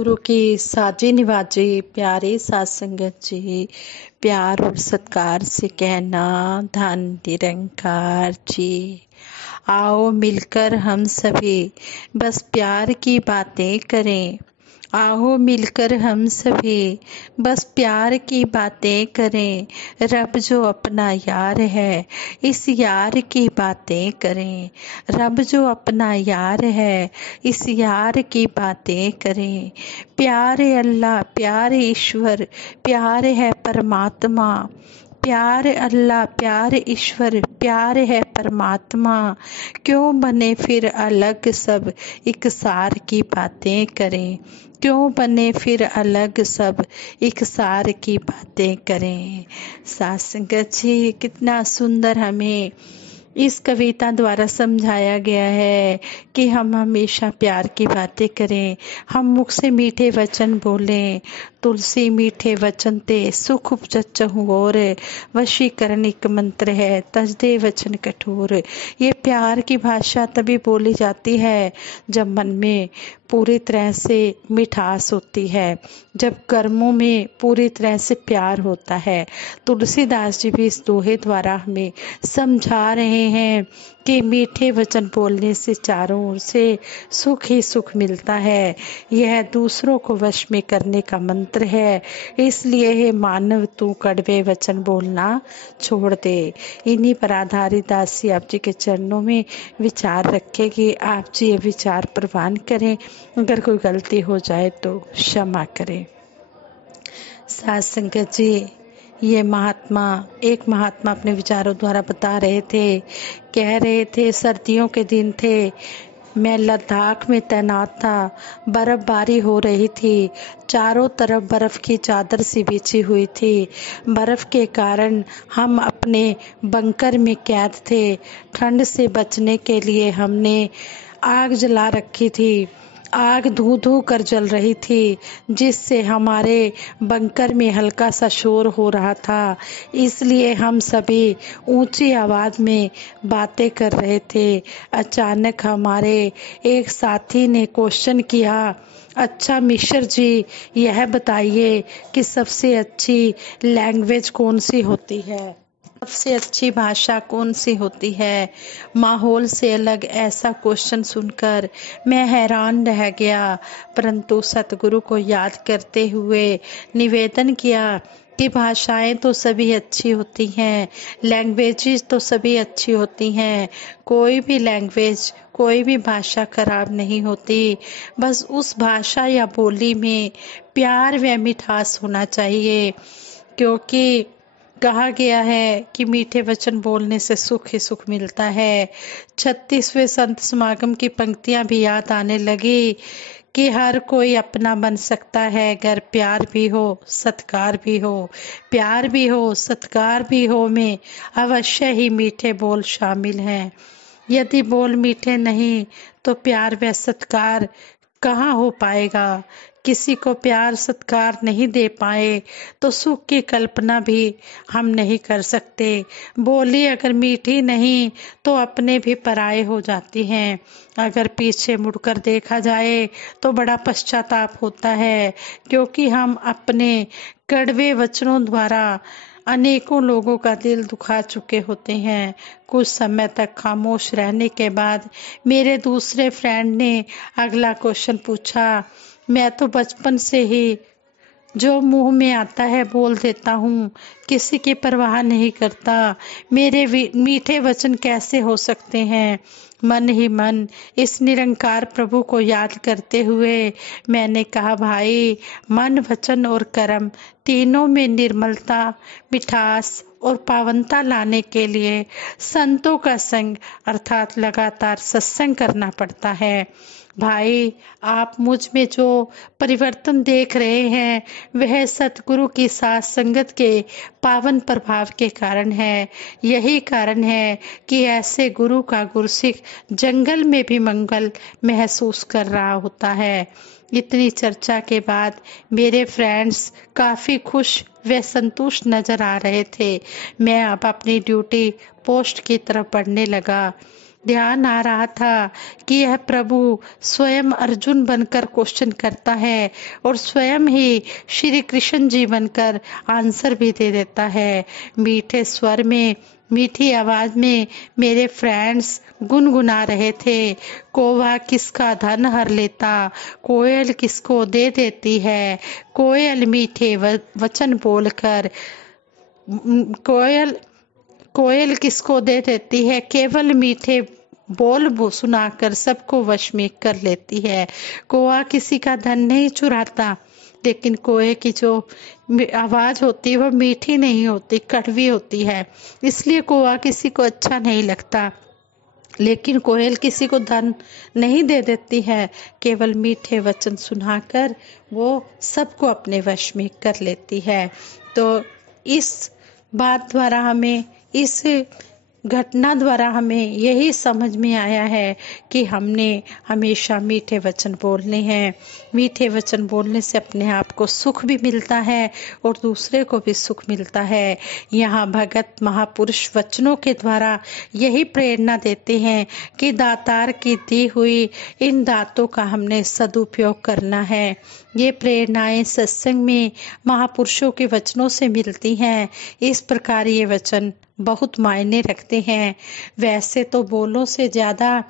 सतगुरु की साजी निवाजी प्यारे साध संगत जी, प्यार और सत्कार से कहना धन निरंकार जी। आओ मिलकर हम सभी बस प्यार की बातें करें। आओ मिलकर हम सभी बस प्यार की बातें करें। रब जो अपना यार है, इस यार की बातें करें। रब जो अपना यार है, इस यार की बातें करें। प्यार अल्लाह, प्यार ईश्वर, प्यार है परमात्मा। प्यार अल्लाह, प्यार ईश्वर, प्यार है परमात्मा। क्यों बने फिर अलग सब, एक सार की बातें करें। क्यों बने फिर अलग सब, एक सार की बातें करें। साध संगत जी, कितना सुंदर हमें इस कविता द्वारा समझाया गया है कि हम हमेशा प्यार की बातें करें। हम मुख से मीठे वचन बोलें। तुलसी मीठे वचन ते सुख उपजहु और, वशीकरण एक मंत्र है तज दे वचन कठोर। ये प्यार की भाषा तभी बोली जाती है जब मन में पूरी तरह से मिठास होती है, जब कर्मों में पूरी तरह से प्यार होता है। तुलसीदास जी भी इस दोहे द्वारा हमें समझा रहे हैं कि मीठे वचन बोलने से चारों ओर से सुख ही सुख मिलता है। यह दूसरों को वश में करने का मंत्र है। इसलिए हे मानव, तू कड़वे वचन बोलना छोड़ दे। इन्हीं पर आधारित दासी आप जी के चरणों में विचार रखे कि आप जी ये विचार प्रवान करें। अगर कोई गलती हो जाए तो क्षमा करें। साध संगत जी, ये एक महात्मा अपने विचारों द्वारा बता रहे थे, कह रहे थे सर्दियों के दिन थे, मैं लद्दाख में तैनात था। बर्फबारी हो रही थी, चारों तरफ बर्फ की चादर सी बिछी हुई थी। बर्फ के कारण हम अपने बंकर में कैद थे। ठंड से बचने के लिए हमने आग जला रखी थी। आग धू धू कर जल रही थी, जिससे हमारे बंकर में हल्का सा शोर हो रहा था। इसलिए हम सभी ऊंची आवाज में बातें कर रहे थे। अचानक हमारे एक साथी ने क्वेश्चन किया, अच्छा मिश्र जी, यह बताइए कि सबसे अच्छी लैंग्वेज कौन सी होती है, सबसे अच्छी भाषा कौन सी होती है। माहौल से अलग ऐसा क्वेश्चन सुनकर मैं हैरान रह गया, परंतु सतगुरु को याद करते हुए निवेदन किया कि भाषाएं तो सभी अच्छी होती हैं, लैंग्वेजेस तो सभी अच्छी होती हैं। कोई भी लैंग्वेज, कोई भी भाषा खराब नहीं होती। बस उस भाषा या बोली में प्यार व मिठास होना चाहिए, क्योंकि कहा गया है कि मीठे वचन बोलने से सुख ही सुख मिलता है। 36वें संत समागम की पंक्तियां भी याद आने लगी कि हर कोई अपना बन सकता है अगर प्यार भी हो, सत्कार भी हो। प्यार भी हो, सत्कार भी हो में अवश्य ही मीठे बोल शामिल हैं। यदि बोल मीठे नहीं तो प्यार व सत्कार कहाँ हो पाएगा। किसी को प्यार सत्कार नहीं दे पाए तो सुख की कल्पना भी हम नहीं कर सकते। बोली अगर मीठी नहीं तो अपने भी पराये हो जाती हैं। अगर पीछे मुड़कर देखा जाए तो बड़ा पश्चाताप होता है, क्योंकि हम अपने कड़वे वचनों द्वारा अनेकों लोगों का दिल दुखा चुके होते हैं। कुछ समय तक खामोश रहने के बाद मेरे दूसरे फ्रेंड ने अगला क्वेश्चन पूछा। मैं तो बचपन से ही जो मुंह में आता है बोल देता हूँ, किसी की परवाह नहीं करता। मेरे मीठे वचन कैसे हो सकते हैं। मन ही मन इस निरंकार प्रभु को याद करते हुए मैंने कहा, भाई, मन, वचन और कर्म तीनों में निर्मलता, मिठास और पावनता लाने के लिए संतों का संग अर्थात लगातार सत्संग करना पड़ता है। भाई, आप मुझ में जो परिवर्तन देख रहे हैं वह सतगुरु की साथ संगत के पावन प्रभाव के कारण है। यही कारण है कि ऐसे गुरु का गुरसिख जंगल में भी मंगल महसूस कर रहा होता है। इतनी चर्चा के बाद मेरे फ्रेंड्स काफी खुश व संतुष्ट नजर आ रहे थे। मैं अब अपनी ड्यूटी पोस्ट की तरफ बढ़ने लगा। ध्यान आ रहा था कि यह प्रभु स्वयं अर्जुन बनकर क्वेश्चन करता है और स्वयं ही श्री कृष्ण जी बनकर आंसर भी दे देता है। मीठे स्वर में, मीठी आवाज में मेरे फ्रेंड्स गुनगुना रहे थे, कौवा किसका धन हर लेता, कोयल किसको दे देती है। कोयल मीठे वचन बोलकर, कोयल कोयल किसको दे देती है, केवल मीठे बोल सुनाकर सबको वश में कर लेती है। कौवा किसी का धन नहीं चुराता, लेकिन कोए की जो आवाज होती है वो मीठी नहीं होती, कड़वी होती है, इसलिए कौवा किसी को अच्छा नहीं लगता। लेकिन कोयल किसी को धन नहीं दे देती है, केवल मीठे वचन सुनाकर वो सबको अपने वश में कर लेती है। तो इस बात द्वारा हमें, इस घटना द्वारा हमें यही समझ में आया है कि हमने हमेशा मीठे वचन बोलने हैं। मीठे वचन बोलने से अपने आप को सुख भी मिलता है और दूसरे को भी सुख मिलता है। यहाँ भगत महापुरुष वचनों के द्वारा यही प्रेरणा देते हैं कि दातार की दी हुई इन दातों का हमने सदुपयोग करना है। ये प्रेरणाएं सत्संग में महापुरुषों के वचनों से मिलती हैं। इस प्रकार ये वचन बहुत मायने रखते हैं। वैसे तो बोलों से ज्यादा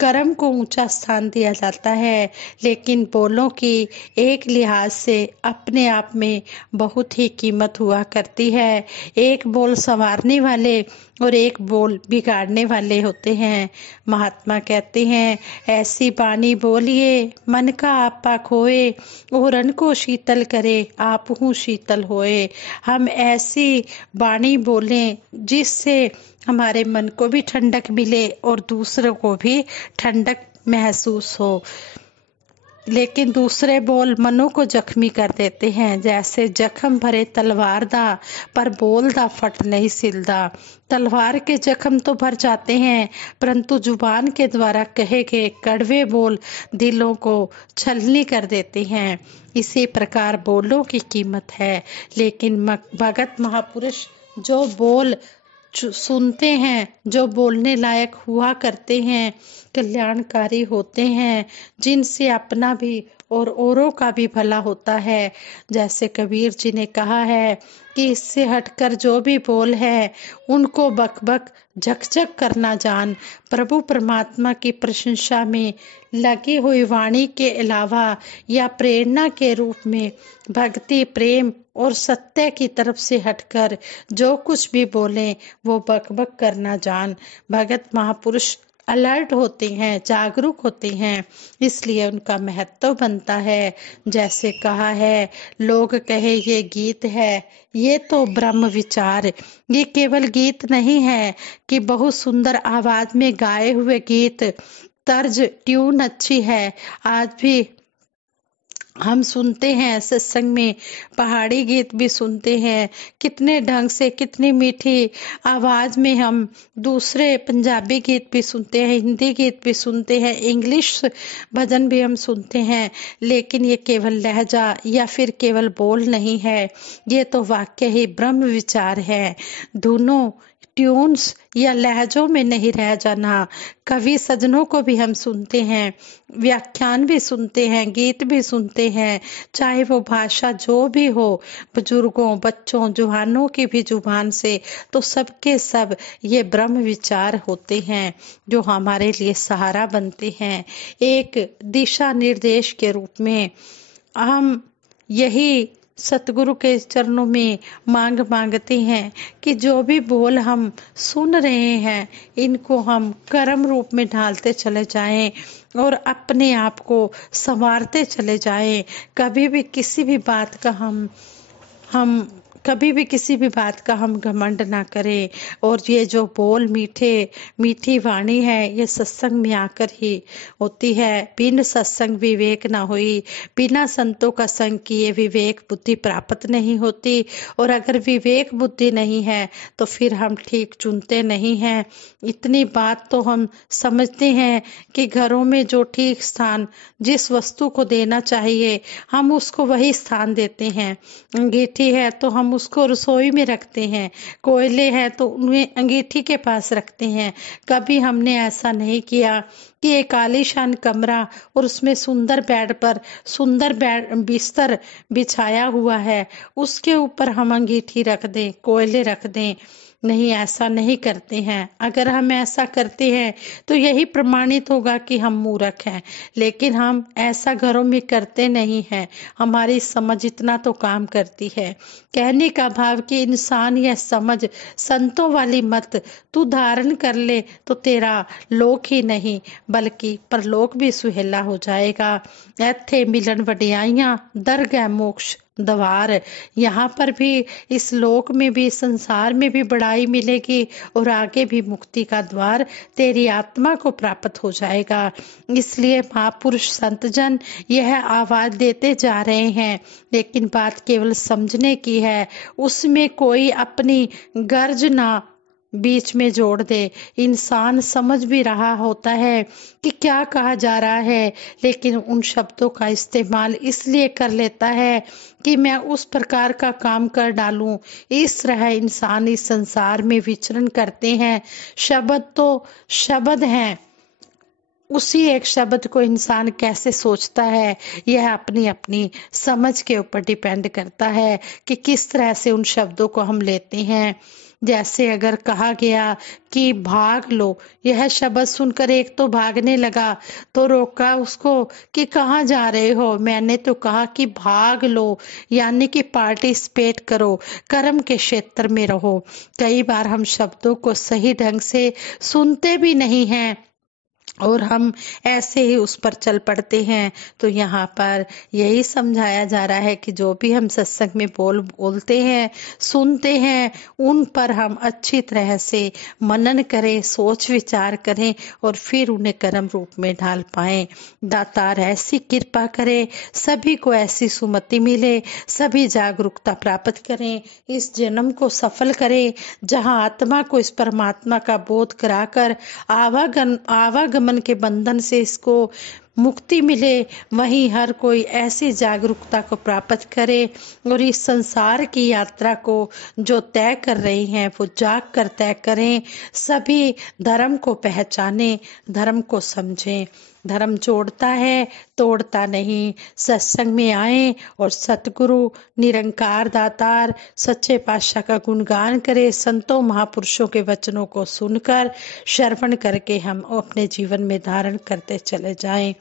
कर्म को ऊंचा स्थान दिया जाता है, लेकिन बोलों की एक लिहाज से अपने आप में बहुत ही कीमत हुआ करती है। एक बोल संवारने वाले और एक बोल बिगाड़ने वाले होते हैं। महात्मा कहते हैं, ऐसी बानी बोलिए मन का आपा खोए, ओरन को शीतल करे आप हूँ शीतल होए। हम ऐसी बानी बोलें जिससे हमारे मन को भी ठंडक मिले और दूसरों को भी ठंडक महसूस हो। लेकिन दूसरे बोल मनों को जख्मी कर देते हैं, जैसे जख्म भरे तलवार दा पर बोल दा फट नहीं सिलदा। तलवार के जख्म तो भर जाते हैं, परंतु जुबान के द्वारा कहे गए कड़वे बोल दिलों को छलनी कर देते हैं। इसी प्रकार बोलों की कीमत है, लेकिन भगत महापुरुष जो बोल सुनते हैं, जो बोलने लायक हुआ करते हैं, कल्याणकारी होते हैं, जिनसे अपना भी और औरों का भी भला होता है। जैसे कबीर जी ने कहा है कि इससे हटकर जो भी बोल है उनको बकबक झकझक करना जान। प्रभु परमात्मा की प्रशंसा में लगी हुई वाणी के अलावा या प्रेरणा के रूप में भक्ति, प्रेम और सत्य की तरफ से हटकर जो कुछ भी बोले वो बकबक करना जान। भगत महापुरुष अलर्ट होते हैं, जागरूक होते हैं, इसलिए उनका महत्व बनता है। जैसे कहा है, लोग कहे ये गीत है, ये तो ब्रह्म विचार। ये केवल गीत नहीं है कि बहुत सुंदर आवाज में गाए हुए गीत, तर्ज ट्यून अच्छी है। आज भी हम सुनते हैं सत्संग में, पहाड़ी गीत भी सुनते हैं, कितने ढंग से, कितनी मीठी आवाज में हम दूसरे पंजाबी गीत भी सुनते हैं, हिंदी गीत भी सुनते हैं, इंग्लिश भजन भी हम सुनते हैं। लेकिन ये केवल लहजा या फिर केवल बोल नहीं है, ये तो वाक्य ही ब्रह्म विचार है। दोनों ट्यून्स या लहजों में नहीं रह जाना। कवि सजनों को भी हम सुनते हैं, व्याख्यान भी सुनते हैं, गीत भी सुनते हैं, चाहे वो भाषा जो भी हो, बुजुर्गों, बच्चों, जवानों की भी जुबान से, तो सबके सब ये ब्रह्म विचार होते हैं जो हमारे लिए सहारा बनते हैं। एक दिशा निर्देश के रूप में हम यही सतगुरु के चरणों में मांगते हैं कि जो भी बोल हम सुन रहे हैं इनको हम कर्म रूप में ढालते चले जाएं और अपने आप को संवारते चले जाएं। कभी भी किसी भी बात का हम कभी भी किसी भी बात का हम घमंड ना करें। और ये जो बोल मीठी वाणी है, ये सत्संग में आकर ही होती है। बिन सत्संग विवेक ना हुई, बिना संतों का संग किए विवेक बुद्धि प्राप्त नहीं होती। और अगर विवेक बुद्धि नहीं है तो फिर हम ठीक चुनते नहीं हैं। इतनी बात तो हम समझते हैं कि घरों में जो ठीक स्थान जिस वस्तु को देना चाहिए हम उसको वही स्थान देते हैं। अंगीठी है तो हम उसको रसोई में रखते हैं, कोयले हैं तो उन्हें अंगीठी के पास रखते हैं। कभी हमने ऐसा नहीं किया कि एक आलीशान कमरा और उसमें सुंदर बेड पर सुंदर बेड बिस्तर बिछाया हुआ है, उसके ऊपर हम अंगीठी रख दें, कोयले रख दें। नहीं, ऐसा नहीं करते हैं। अगर हम ऐसा करते हैं तो यही प्रमाणित होगा कि हम मूर्ख हैं। लेकिन हम ऐसा घरों में करते नहीं हैं। हमारी समझ इतना तो काम करती है। कहने का भाव कि इंसान यह समझ संतों वाली मत तू धारण कर ले तो तेरा लोक ही नहीं बल्कि परलोक भी सुहेला हो जाएगा। ऐथे मिलन वडियाइयां दरगह मोक्ष द्वार। यहाँ पर भी, इस लोक में भी, संसार में भी बड़ाई मिलेगी और आगे भी मुक्ति का द्वार तेरी आत्मा को प्राप्त हो जाएगा। इसलिए महापुरुष संतजन यह आवाज देते जा रहे हैं, लेकिन बात केवल समझने की है। उसमें कोई अपनी गर्ज ना बीच में जोड़ दे। इंसान समझ भी रहा होता है कि क्या कहा जा रहा है, लेकिन उन शब्दों का इस्तेमाल इसलिए कर लेता है कि मैं उस प्रकार का काम कर डालूं। इस तरह इंसान इस संसार में विचरण करते हैं। शब्द तो शब्द हैं, उसी एक शब्द को इंसान कैसे सोचता है, यह अपनी अपनी समझ के ऊपर डिपेंड करता है कि किस तरह से उन शब्दों को हम लेते हैं। जैसे अगर कहा गया कि भाग लो, यह शब्द सुनकर एक तो भागने लगा, तो रोका उसको कि कहाँ जा रहे हो। मैंने तो कहा कि भाग लो, यानी कि पार्टिसिपेट करो, कर्म के क्षेत्र में रहो। कई बार हम शब्दों को सही ढंग से सुनते भी नहीं हैं और हम ऐसे ही उस पर चल पड़ते हैं। तो यहाँ पर यही समझाया जा रहा है कि जो भी हम सत्संग में बोलते हैं, सुनते हैं, उन पर हम अच्छी तरह से मनन करें, सोच विचार करें और फिर उन्हें कर्म रूप में ढाल पाएं। दातार ऐसी कृपा करे, सभी को ऐसी सुमति मिले, सभी जागरूकता प्राप्त करें, इस जन्म को सफल करें, जहाँ आत्मा को इस परमात्मा का बोध कराकर आवागमन के बंधन से इसको मुक्ति मिले। वहीं हर कोई ऐसी जागरूकता को प्राप्त करे और इस संसार की यात्रा को जो तय कर रही हैं वो जाग कर तय करें। सभी धर्म को पहचाने, धर्म को समझें। धर्म जोड़ता है, तोड़ता नहीं। सत्संग में आए और सतगुरु निरंकार दातार सच्चे पातशाह का गुणगान करें। संतों महापुरुषों के वचनों को सुनकर श्रवण करके हम अपने जीवन में धारण करते चले जाएं।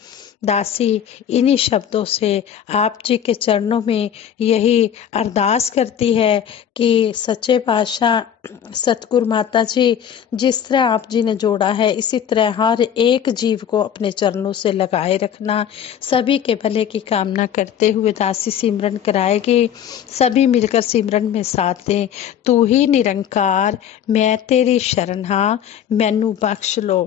दासी इन्हीं शब्दों से आप जी के चरणों में यही अरदास करती है कि सच्चे पातशाह सतगुरु माता जी जिस तरह आप जी ने जोड़ा है, इसी तरह हर एक जीव को अपने चरणों से लगाए रखना। सभी के भले की कामना करते हुए दासी सिमरन कराएगी। सभी मिलकर सिमरन में साथ दें। तू ही निरंकार मैं तेरी शरण हाँ, मैनू बख्श लो।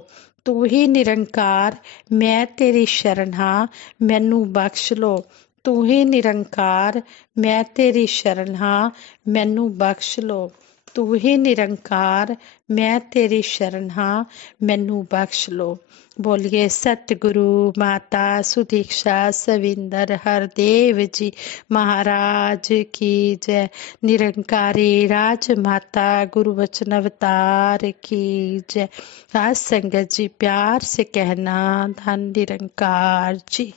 तू ही निरंकार मैं तेरी शरण हाँ, मैनू बख्श लो। तू ही निरंकार मैं तेरी शरण हाँ, मैनू बख्श लो। तू ही निरंकार मैं तेरी शरण हाँ, मैनू बख्श लो। बोलिए सतगुरु माता सुदीक्षा सविंदर हरदेव जी महाराज की जय। निरंकारी राज माता गुरु वचन अवतार की जय। आज संगत जी प्यार से कहना धन निरंकार जी।